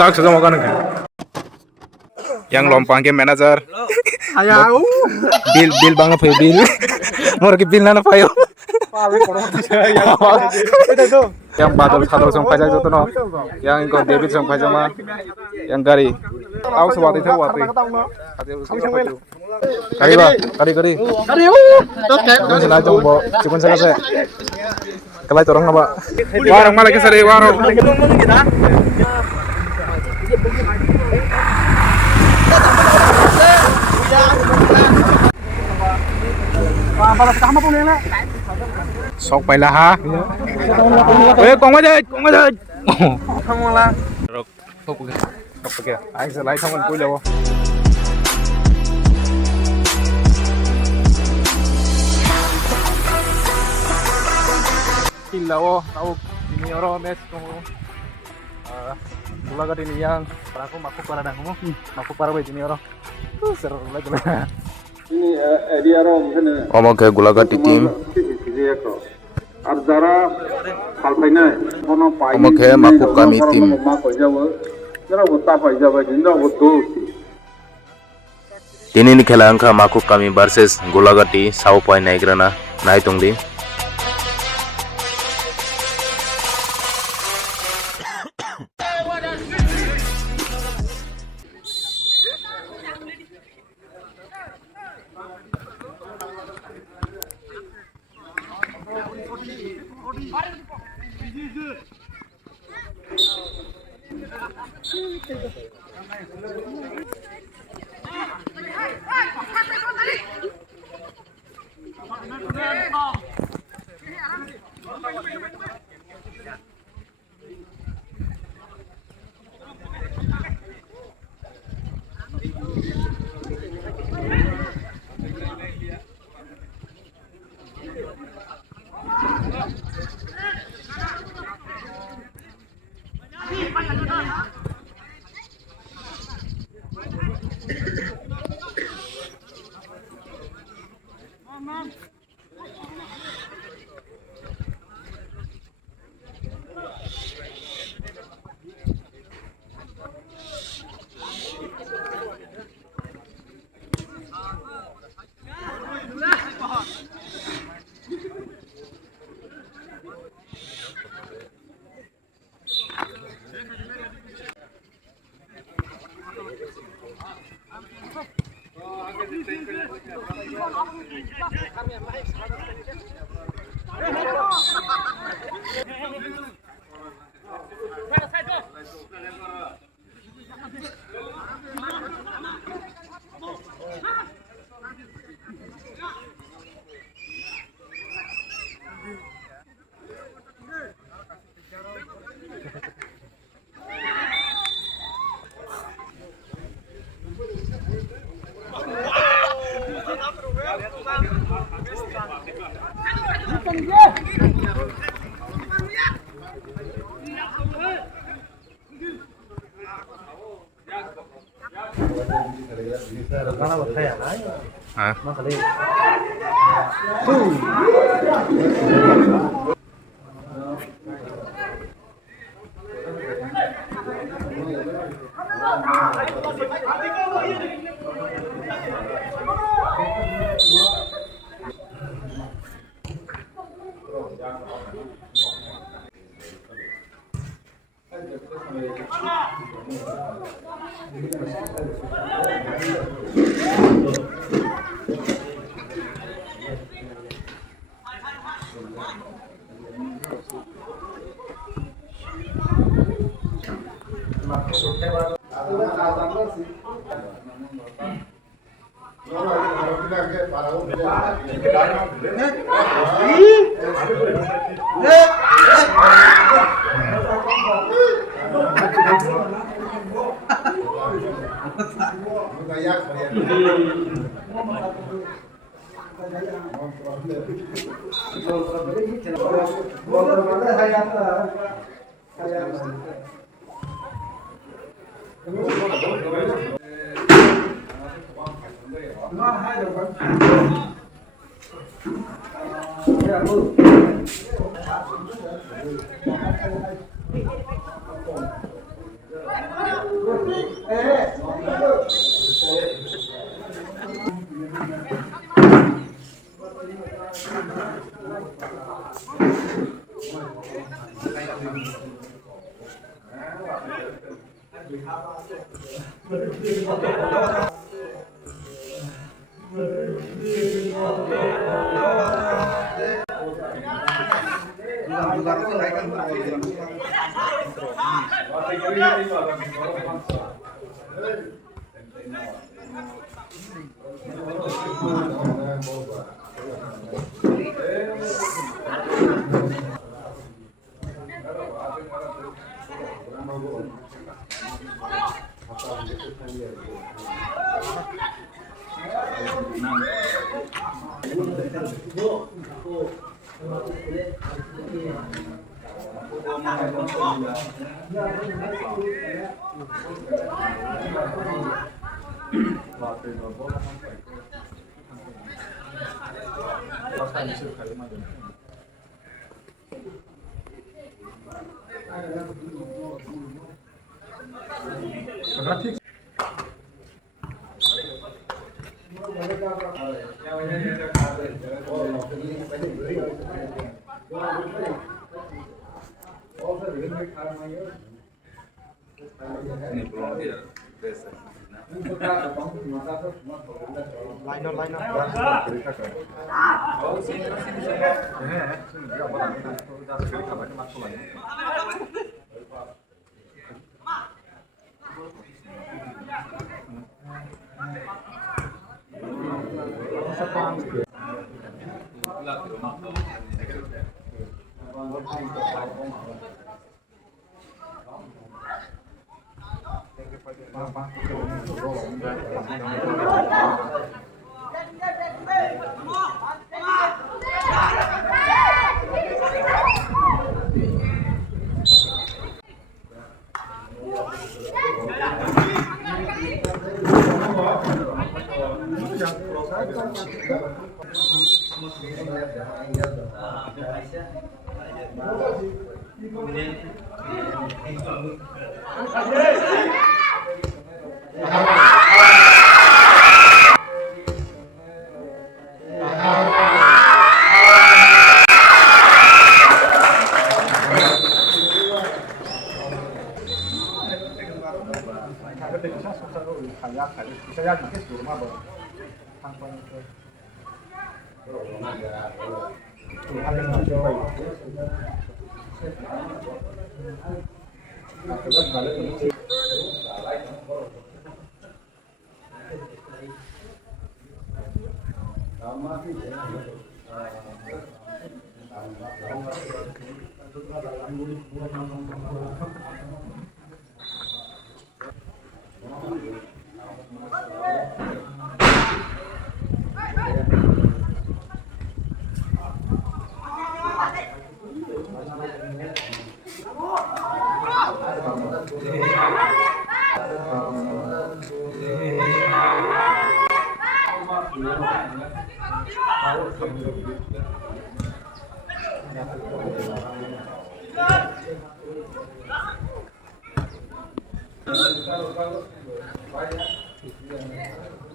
Tak semua kan yang lompang ke manager Ayaw. bill banget bill mau ke bill nana payo yang badal sadal song pajak itu no yang ikut David song pajak mah yang gari tahu sesuatu itu waktu kari ba kari cuma senang jong bo cuma sengaja kelai orang apa warung malah kesari warung sok pai lah ha kong aja không là rồi không kìa anh sẽ lấy thông anh cuối đâu Kilau tahu ini orang mes kamu gula gadi ini yang aku maku para dah kamu maku para bayi ini orang seru lagi lah ini dia orang sana omong ke gula gadi tim Ardara halpaina kono pai omong ke maku kami tim ini ni khela angka maku kami versus gula gadi sau point naigrana nai tungdi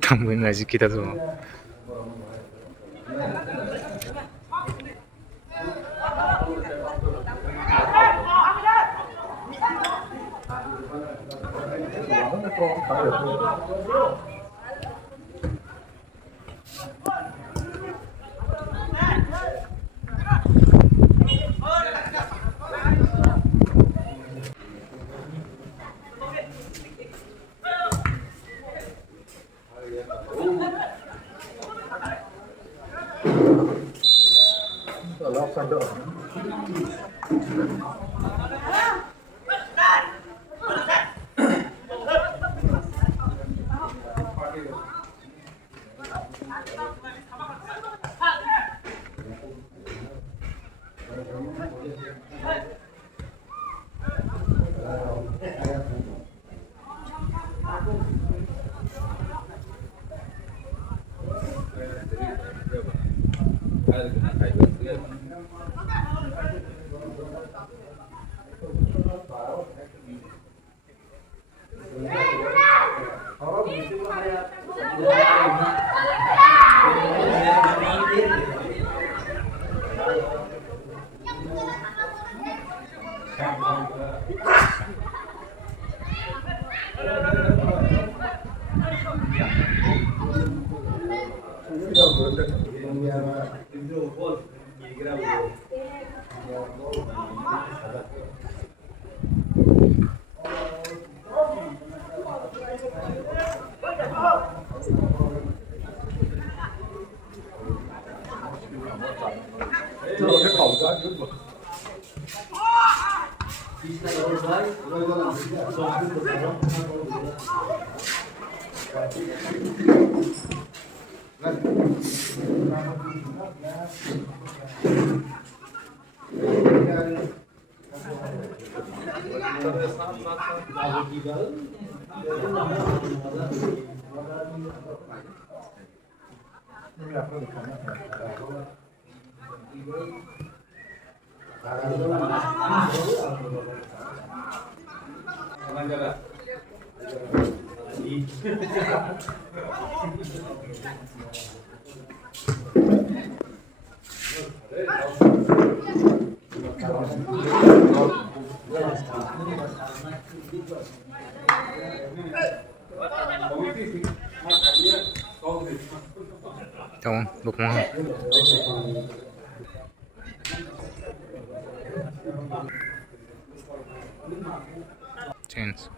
Gangguin nggak sih kita semua? Chồng đục ngon. Chance.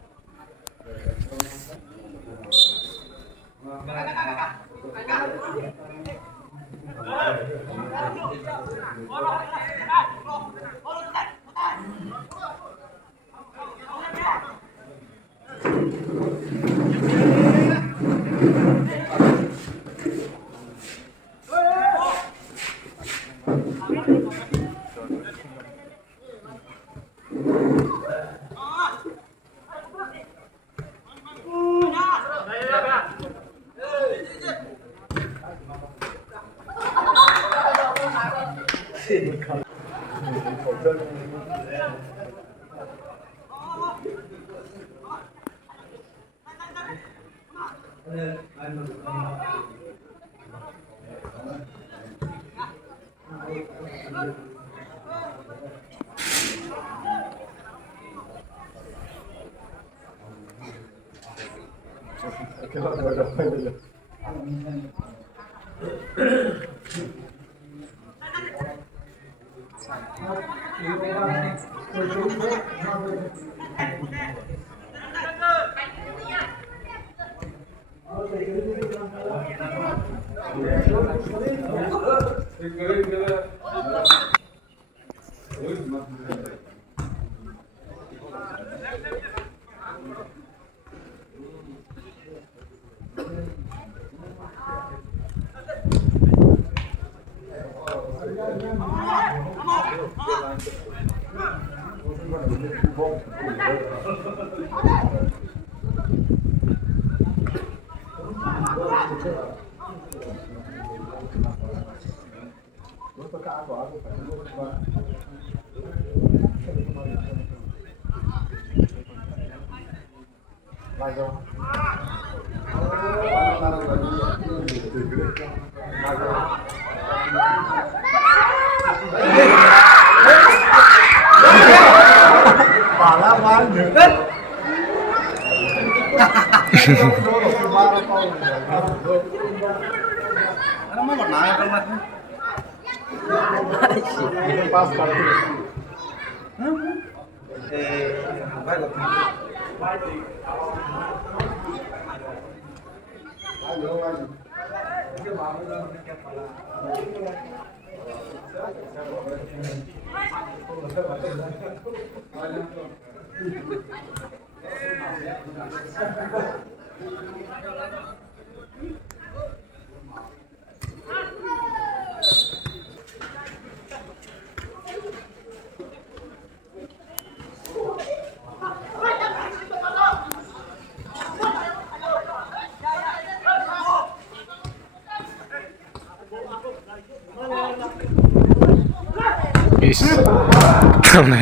này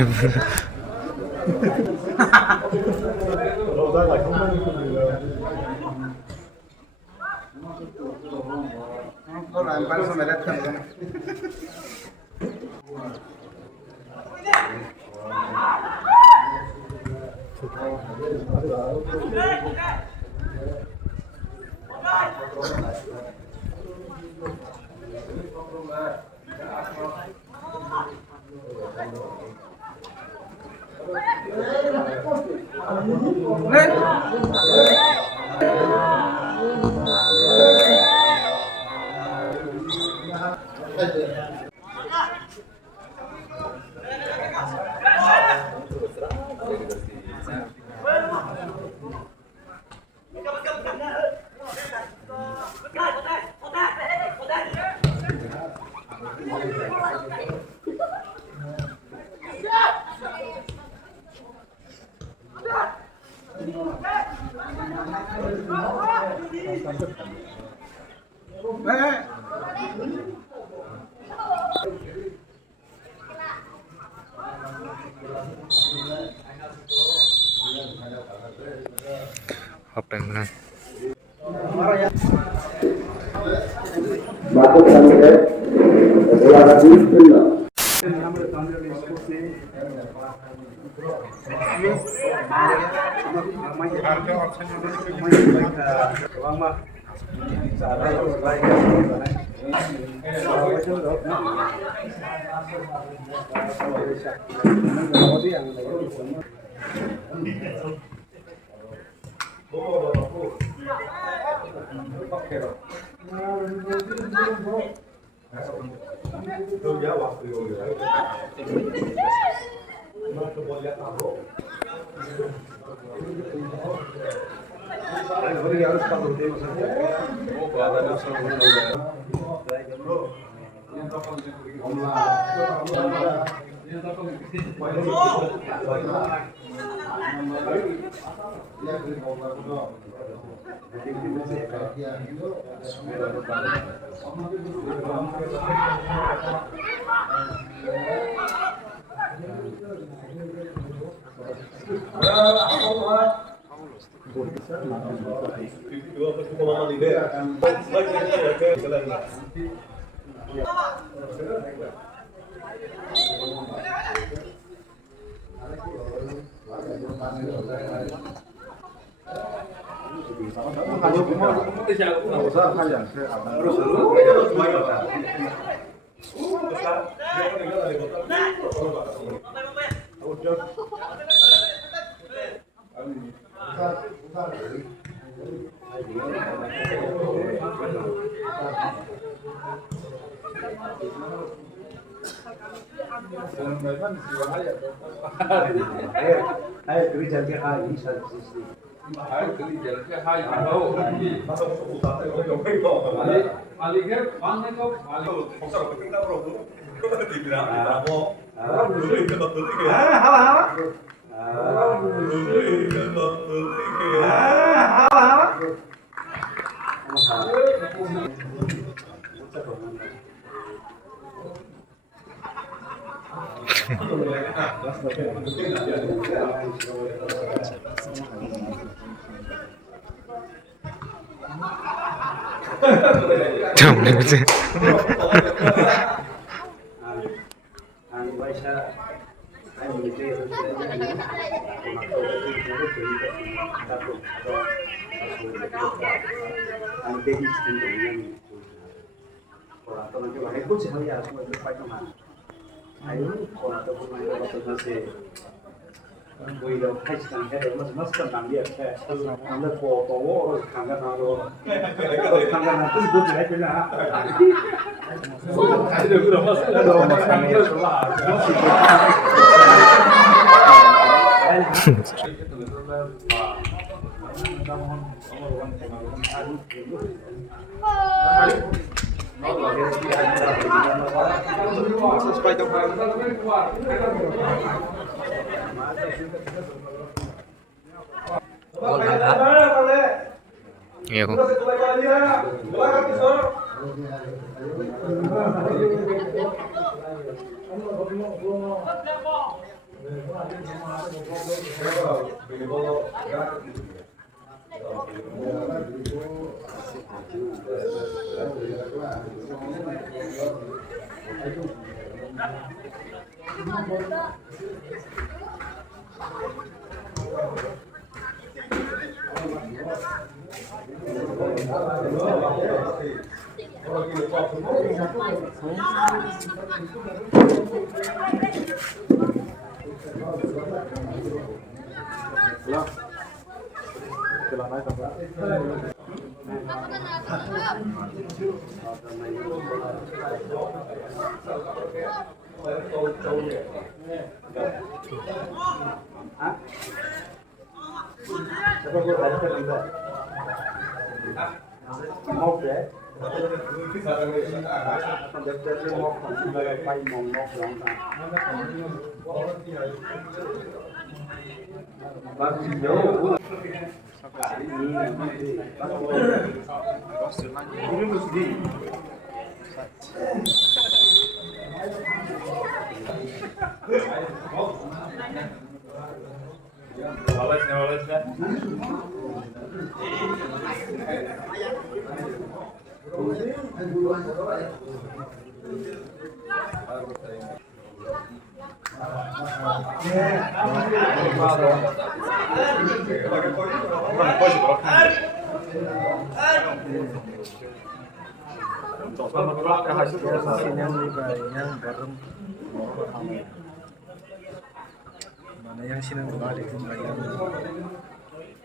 apa yang benar? Batuk sampai bola lagi kena. Iya kok. Mana yang sinang balik itu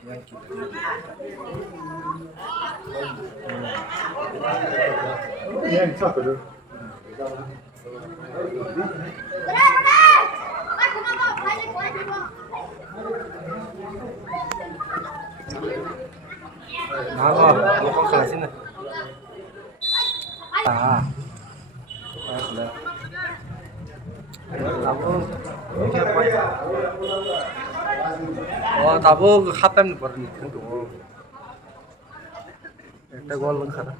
yang kita yang satu dulu. Nama, apa kelasin? Ah, sudah. তাবো খাতাম পড়নি কিন্তু একটা গোল খাতা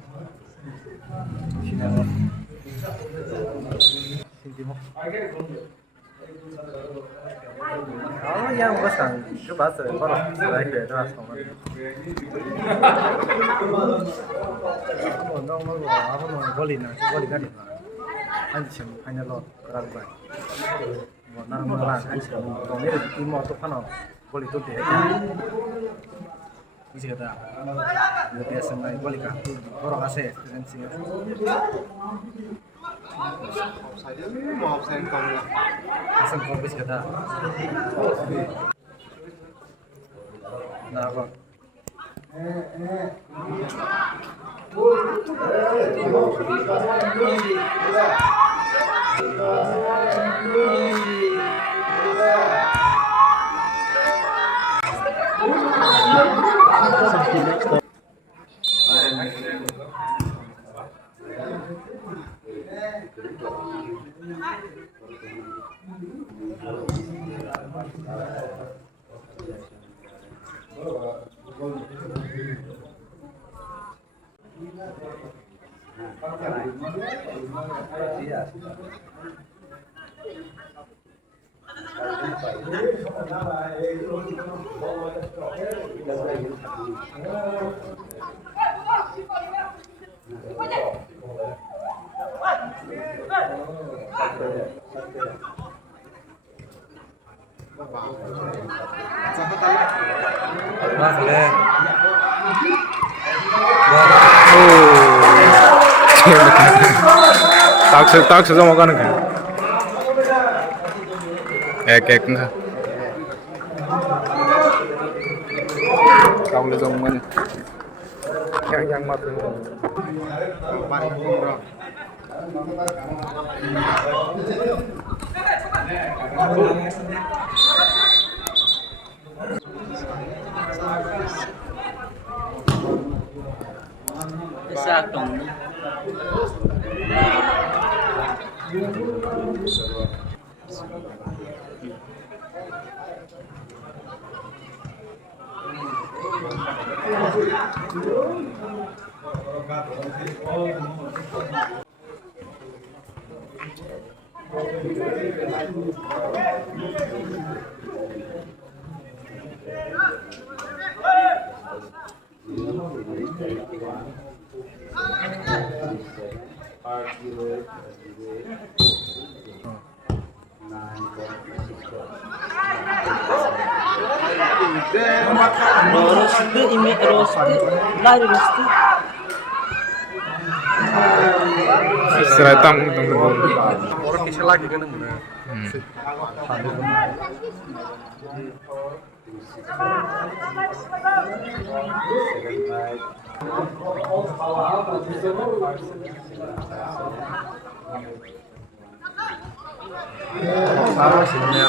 yang besar itu bahasa kalau saya kira itu asal apa nong apa nong golin kan anjing hanya lo kerap banget mau nang anjing kalau ini tim motor kan gol itu dia bisa kata biasa main gol kan orang asing anjing saja mau absen kamu lah. asing kompis kata nah apa Mas le. tak sama kan kan ek nga kau le dong man yang mat Exacto. Rosti, imi rosti, lari rosti. Seretam teman-teman. Orang kisah lagi kan bener. Salah sebenarnya.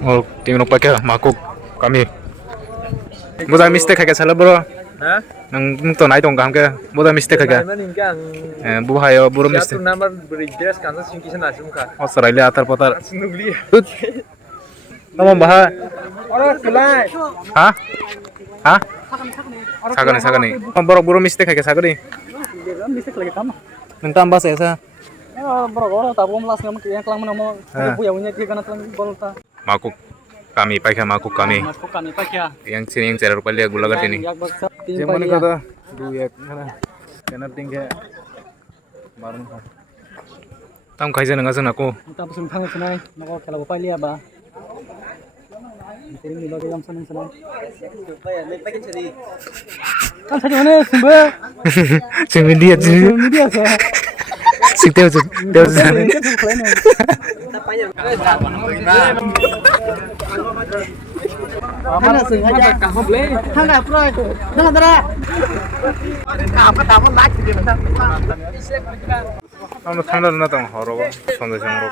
Oh, tinggal pakai makuk kami. Mudah mistake kayak salah bro. Hah? Nang to naik dong ke. Mudah mistake kayak. Mana nih kan? Buah ya buru Satu mistake. nomor berdress kan sing kisah nasib muka. Oh, serailah atar potar. Senubli. Kamu bahas. Orang selai. Hah? Hah? Sagani. Buru mistake kayak sagani. Mistake lagi kamu. Minta ambas ya sa. Bro, tak boleh melas kamu yang kelang mana mau. Punya karena kelang bol ta. Makuk kami pakai makuk kami. Masuk kami pakai. Yang sini yang cara rupa lihat gula ini. Yak baksa. Yang mana kata? Dua kana. Kana tinggal. Baru. Tam kaisa nengasan aku. Kita pesun pangai senai. Nak kalau bapak lihat ba. Tering nilo yang senang senang. Kan tadi mana sumber? Sing dia sih. Media saya. Sing teo. Mana sih aja kamu beli? Hang apa itu? Jangan dara. Kamu tahu lagi di mana? Kamu tanda na tong horo. Sonda jangro.